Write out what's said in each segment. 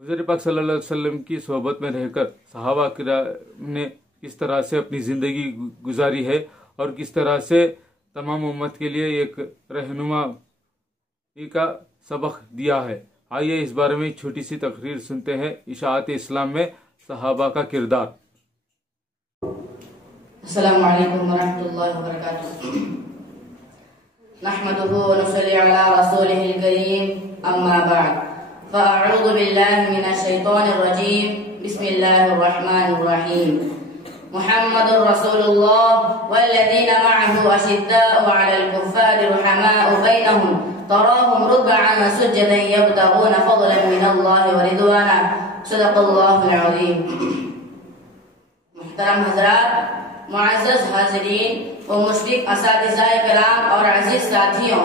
हुज़ूर पाक सल्लल्लाहु अलैहि वसल्लम की सोहबत में रहकर सहाबा किराम ने किस तरह से अपनी ज़िंदगी गुजारी है और किस तरह से तमाम उम्मत के लिए एक रहनुमाई का सबक दिया है। आइए इस बारे में एक छोटी सी तकरीर सुनते हैं। इशाअत इस्लाम में सहाबा का किरदार। अस्सलामु अलैकुम वरहमतुल्लाहि वबरकातुहू। नहमदुहु व नुसल्ली अला रसूलिहिल करीम, अम्मा बअद। फ़अऊज़ु बिल्लाहि मिनश शैतानिर रजीम, बिस्मिल्लाहिर रहमानिर रहीम। मुहम्मदुर रसूलुल्लाह वल्लज़ीना मअहु अशिद्दाउ अलल कुफ़्फ़ारि रुहमाउ बैनहुम तराहुम रुक्अन सुज्जदन यब्तगून फ़ज़लन मिनल्लाहि व रिज़वाना। सदक़ल्लाहुल अज़ीम। मुहतरम हज़रात, मुअज़्ज़ज़ हाज़िरीन व मुशफ़िक़ असातिज़ाए किराम और अज़ीज़ साथियों,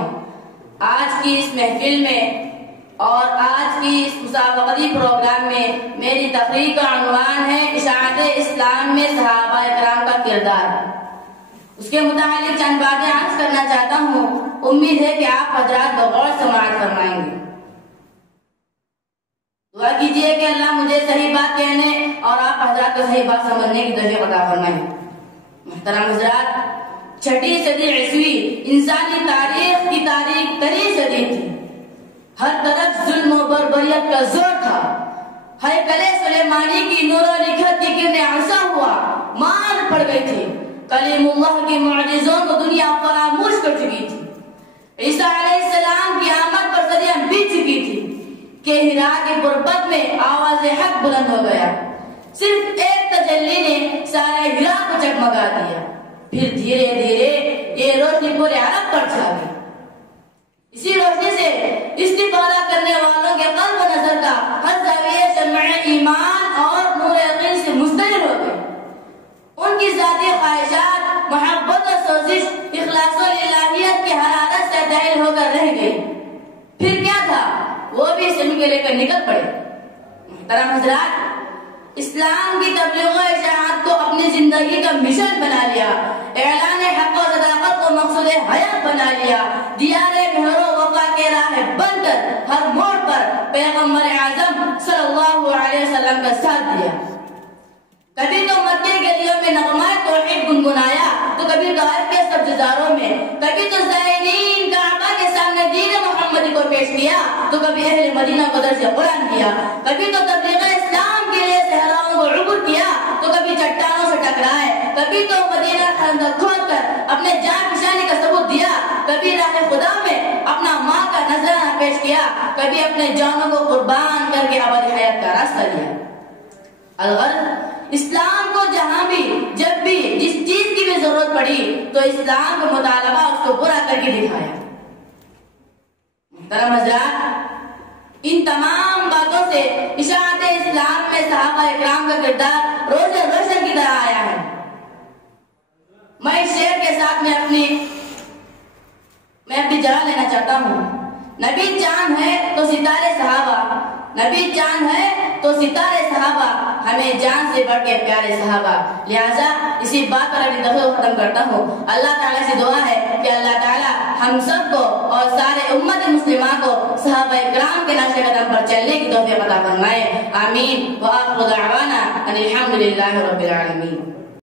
आज की इस महफिल में और आज की इस मुसाबक़ती प्रोग्राम में मेरी तकरीर का उन्वान है इशाअत इस्लाम में सहाबाए किराम का किरदार। उसके मुतालिक चंद बातें अर्ज़ करना चाहता हूँ। उम्मीद है कि आप हज़रात गौर से समाअत फरमाएंगे। दुआ कीजिए कि अल्लाह मुझे सही बात कहने और आप हज़रात को सही बात समझने की तौफ़ीक़ अता फरमाए। मुहतरम हज़रात, छठी सदी ईस्वी इंसानी तारीख की तारीख तरीन सदी थी। हर तरफ जुल्म और बर्बरियत का जोर था। हैकले सुलेमानी की नूर निखत की किरणें आसा हुआ मार पड़ गई थी। कलीमुल्लाह के मुअजिज़ों को दुनिया फरामोश कर चुकी थी। ईसा अलैहिस्सलाम की आमद पर सदियां बीत चुकी थी कि हिरा के पर्वत में आवाज़ हक बुलंद हो गया। सिर्फ एक तजल्ली ने सारे हिरा को जगमगा दिया। फिर धीरे धीरे ये रोशनी पूरे अरब पर छा गई। इसी रोशनी से इस्तिफादा करने वालों के क़ल्ब व नज़र का हर ज़ाविया शम्अ ईमान और नूर यक़ीन से मुस्तनिर हो गए। उनकी ज़ाती ख्वाहिशात, मोहब्बत और सोजिश इखलास और इलाहियत की हरारत से ज़ाहिर होकर रह गई। फिर क्या था, वो भी इस्लाम के लेकर निकल पड़े। मुहतरम हज़रात, इस्लाम की तबलीग व इशाअत को अपनी जिंदगी का मिशन बना लिया। ऐलान हक़ और सदाक़त को मक़सूद हयात बना लिया। दियारे मेहरो वफ़ा के राह बनकर हर मोड़ पर पैगम्बर आज़म सल्लल्लाहु अलैहि वसल्लम का साथ दिया। कभी तो मक्के गलियों में नग़माए तौहीद गुनगुनाया, तो कभी गायब के सब्ज़ारों में, कभी तो ज़ायरीन काबा के सामने दीन मोहम्मदी को पेश किया, तो कभी अहले मदीना को दर्स कुरान दिया। कभी तो तबलीग इस्लाम के लिए सहराओं को उबूर किया, तो कभी चट्टानों से टकराए। कभी तो मदीना खंदक खोदकर अपने जान पिशानी का सबूत दिया। कभी राह खुदा में अपना माँ का नजराना पेश किया। कभी अपने जानों को कुर्बान करके अबदी हयात का रास्ता लिया। अलगर्ज़, इस्लाम को जहां भी जब भी जिस चीज की भी जरूरत पड़ी तो इस्लाम का मुतालबा उसको पूरा करके दिखाया। मुहतरम हज़रात, इन तमाम बातों से इशाअत इस्लाम में सहाबा इकराम का किरदार रोशन रोशन की तरह आया है। मैं इस शेर के साथ में अपनी जगह लेना चाहता हूँ। नबी चांद है तो सितारे सहाबा, नबी चांद है तो सितारे सहाबा, हमें जान से बढ़ के प्यारे सहाबा। लिहाजा इसी बात पर अपनी दफ़्तर खत्म करता हूँ। अल्लाह ताला से दुआ है कि अल्लाह ताला हम सबको और सारे उम्मत मुस्लिमा को सहाबा इकराम के नक्शे कदम पर चलने की तौफ़ीक़ अता फरमाए। आमीन। व आखिरु दअवाना अनिल हम्दुलिल्लाहि रब्बिल आलमीन।